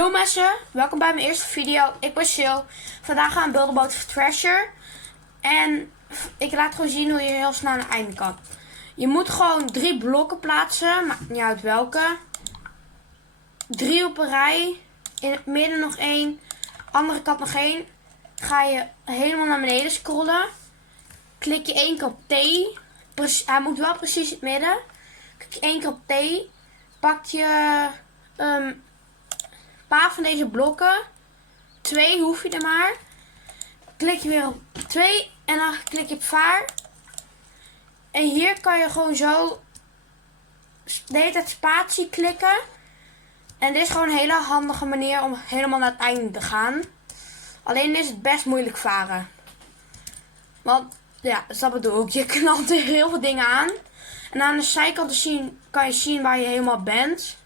Yo mensen, welkom bij mijn eerste video. Ik ben Sil. Vandaag gaan we beelden bouwen voor Treasure. En ik laat gewoon zien hoe je heel snel naar het einde kan. Je moet gewoon 3 blokken plaatsen, maakt niet uit welke. 3 op een rij. In het midden nog 1. Andere kant nog 1. Ga je helemaal naar beneden scrollen. Klik je 1 keer op T. Hij moet wel precies het midden. Klik je 1 keer op T. Pak je een paar van deze blokken. 2 hoef je er maar. Klik je weer op 2 en dan klik je op vaar. En hier kan je gewoon zo de hele tijd spatie klikken. En dit is gewoon een hele handige manier om helemaal naar het einde te gaan. Alleen is het best moeilijk varen. Want ja, dat bedoel ik. Je knalt er heel veel dingen aan. En aan de zijkant kan je zien waar je helemaal bent.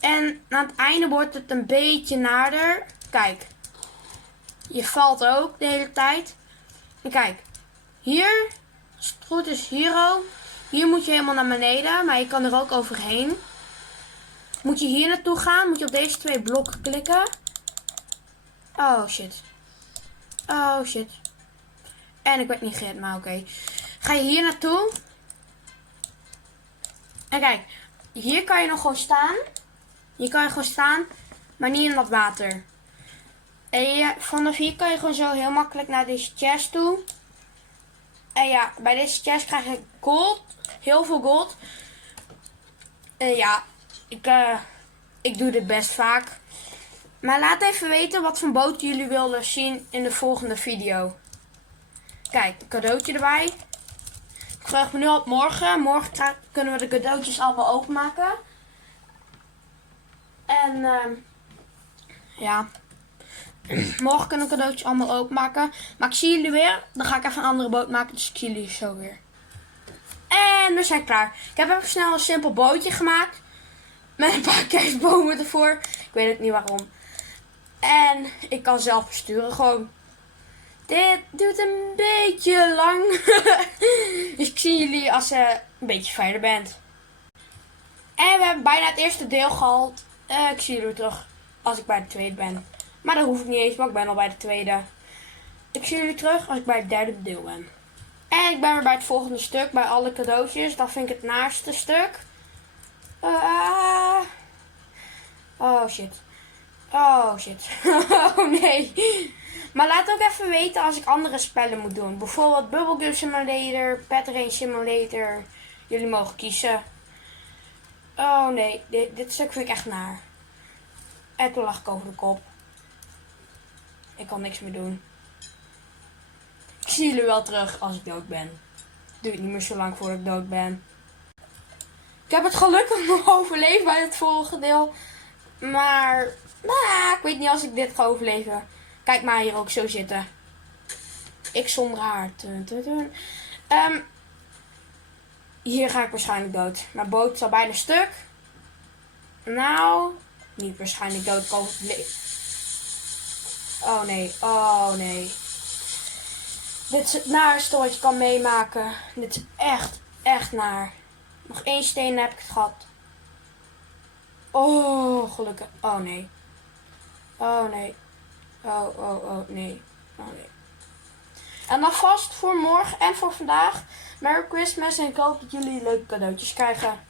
En aan het einde wordt het een beetje nader. Kijk. Je valt ook de hele tijd. En kijk. Hier. Als het goed is hier ook. Hier moet je helemaal naar beneden. Maar je kan er ook overheen. Moet je hier naartoe gaan. Moet je op deze 2 blokken klikken. Oh shit. Oh shit. En ik werd niet gered, maar oké. Ga je hier naartoe. En kijk. Hier kan je nog gewoon staan. Hier kan je gewoon staan. Maar niet in dat water. En vanaf hier kan je gewoon zo heel makkelijk naar deze chest toe. En ja, bij deze chest krijg je gold. Heel veel gold. En ja, ik doe dit best vaak. Maar laat even weten wat voor boot jullie willen zien in de volgende video. Kijk, een cadeautje erbij. Ik vraag me nu op morgen. Morgen kunnen we de cadeautjes allemaal openmaken. En ja, morgen kunnen we cadeautjes allemaal openmaken. Maar ik zie jullie weer. Dan ga ik even een andere boot maken. Dus ik zie jullie zo weer. En we zijn klaar. Ik heb even snel een simpel bootje gemaakt. Met een paar kerstbomen ervoor. Ik weet ook niet waarom. En ik kan zelf besturen gewoon. Dit duurt een beetje lang. Dus ik zie jullie als je een beetje verder bent. En we hebben bijna het eerste deel gehaald. Ik zie jullie terug als ik bij de tweede ben. Maar dat hoef ik niet eens, want ik ben al bij de tweede. Ik zie jullie terug als ik bij het derde deel ben. En ik ben weer bij het volgende stuk, bij alle cadeautjes. Dat vind ik het naaste stuk. Oh shit. Oh shit. Oh nee. Maar laat ook even weten als ik andere spellen moet doen. Bijvoorbeeld Bubblegum Simulator, Pet Race Simulator. Jullie mogen kiezen. Oh nee, dit stuk vind ik echt naar. En toen lag ik over de kop. Ik kan niks meer doen. Ik zie jullie wel terug als ik dood ben. Duurt niet meer zo lang voordat ik dood ben. Ik heb het gelukkig nog overleefd bij het vorige deel. Maar ik weet niet als ik dit ga overleven. Kijk maar hier ook zo zitten. Ik zonder haar. Hier ga ik waarschijnlijk dood. Mijn boot is al bijna stuk. Nou, niet waarschijnlijk dood. Oh nee, oh nee. Dit is het naarste wat je kan meemaken. Dit is echt naar. Nog 1 steen heb ik het gehad. Oh, gelukkig. Oh nee. Oh nee. Oh nee. Oh nee. En alvast voor morgen en voor vandaag. Merry Christmas en ik hoop dat jullie leuke cadeautjes krijgen.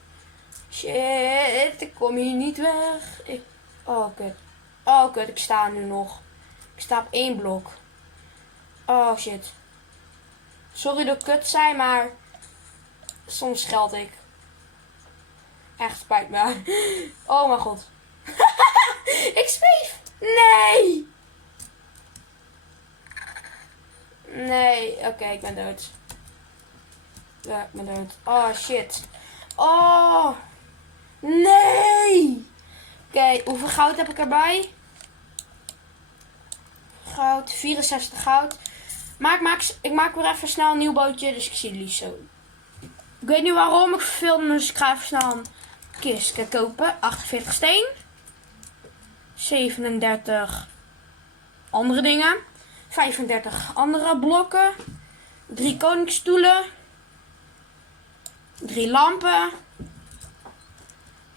Shit, ik kom hier niet weg. Oh kut. Oh kut, ik sta nu nog. Ik sta op 1 blok. Oh shit. Sorry dat ik kut zei, maar soms scheld ik. Echt spijt me. Oh mijn god. Ik zweef. Nee. Nee, oké, ik ben dood. Ja, ik ben dood. Oh shit. Oh. Nee. Oké, hoeveel goud heb ik erbij? Goud, 64 goud. Maar ik maak weer even snel een nieuw bootje, dus ik zie jullie zo. Ik weet niet waarom ik verveelde, dus ik ga even snel een kist kopen. 48 steen. 37 andere dingen. 35 andere blokken. 3 koningsstoelen. 3 lampen.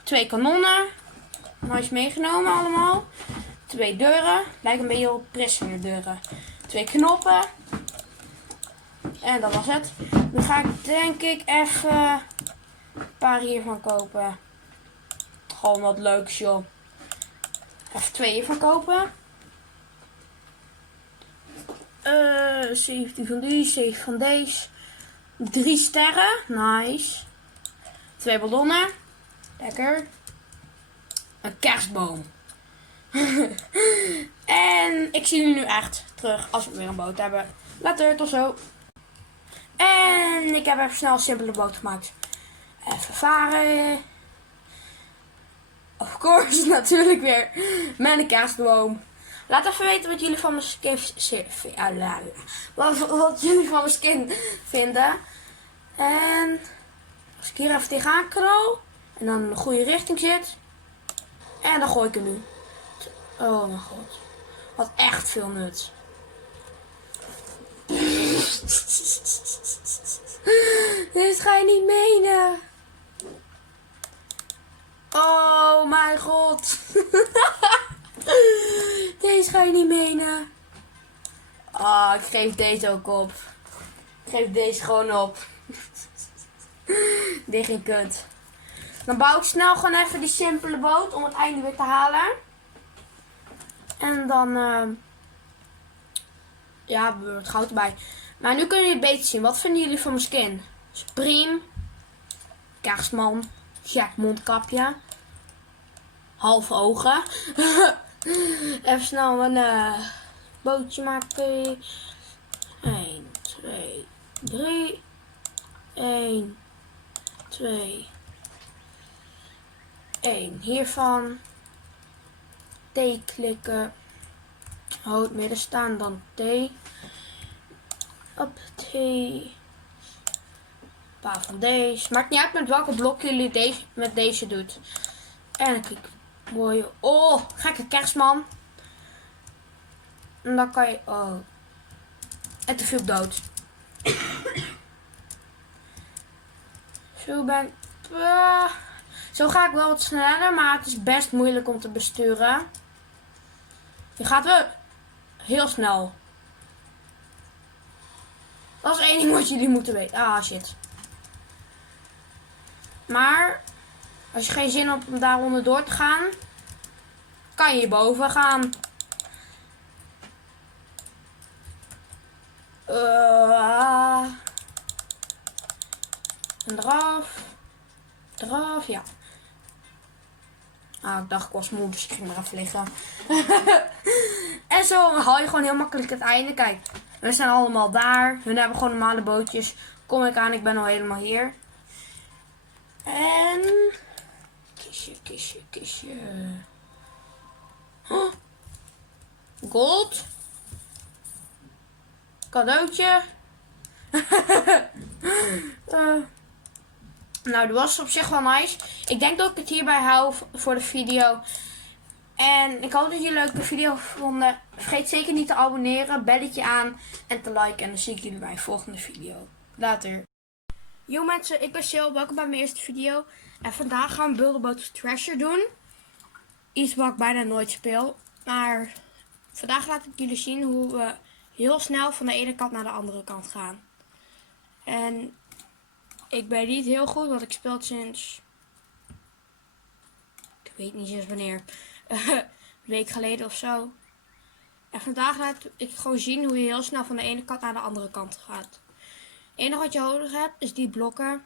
2 kanonnen. Nice meegenomen allemaal. 2 deuren. Lijkt een beetje op Prisoner deuren. 2 knoppen. En dat was het. Nu ga ik denk ik even een paar hiervan kopen. Gewoon wat leuks joh. Even 2 hiervan kopen. 17 van die, 7 van deze. 3 sterren. Nice. 2 ballonnen. Lekker. Een kerstboom. En ik zie jullie nu echt terug als we weer een boot hebben. Later, tot zo. En ik heb even snel een simpele boot gemaakt. Even varen. Of course, natuurlijk weer. Met een kerstboom. Laat even weten wat jullie van mijn skin wat jullie van mijn skin vinden. En als ik hier even tegenaan knal. En dan in de goede richting zit. En dan gooi ik hem nu. Oh mijn god. Wat echt veel nut. Dit ga je niet menen. Oh mijn god. Deze ga je niet menen. Ah, ik geef deze ook op. Ik geef deze gewoon op. Dit ging kut. Dan bouw ik snel gewoon even die simpele boot om het einde weer te halen. En dan ja, hebben we het goud erbij. Maar nu kunnen jullie het beter zien. Wat vinden jullie van mijn skin? Supreme. Kerstman. Gek mondkapje. Halve ogen. Even snel een bootje maken. 1, 2, 3. 1, 2, 1. Hiervan. T klikken. Hou het midden staan, dan T. Op T. Een paar van deze. Maakt niet uit met welke blok jullie met deze doet. En dan kijk mooi. Oh, gekke kerstman. En dan kan je. Oh. En te veel dood. Zo ben. Zo ga ik wel wat sneller, maar het is best moeilijk om te besturen. Je gaat wel heel snel. Dat is één ding wat jullie moeten weten. Ah, shit. Maar als je geen zin hebt om daaronder door te gaan, kan je hierboven gaan. En eraf. Eraf, ja. Ah, ik dacht ik was moe, dus ik ging maar even liggen. En zo haal je gewoon heel makkelijk het einde. Kijk, we zijn allemaal daar. Hun hebben gewoon normale bootjes. Kom ik aan, ik ben al helemaal hier. En kistje, kistje, kistje. Oh. Gold. Cadeautje. Nou, dat was op zich wel nice. Ik denk dat ik het hierbij hou voor de video. En ik hoop dat jullie een leuke video vonden. Vergeet zeker niet te abonneren, belletje aan en te liken. En dan zie ik jullie bij een volgende video. Later. Yo mensen, ik ben Sil. Welkom bij mijn eerste video. En vandaag gaan we Build-A-Boat of Treasure doen. Iets wat ik bijna nooit speel. Maar vandaag laat ik jullie zien hoe we heel snel van de ene kant naar de andere kant gaan. En ik ben niet heel goed, want ik speel het sinds... Ik weet niet eens wanneer. Een week geleden of zo. En vandaag laat ik gewoon zien hoe je heel snel van de ene kant naar de andere kant gaat. Het enige wat je nodig hebt is die blokken.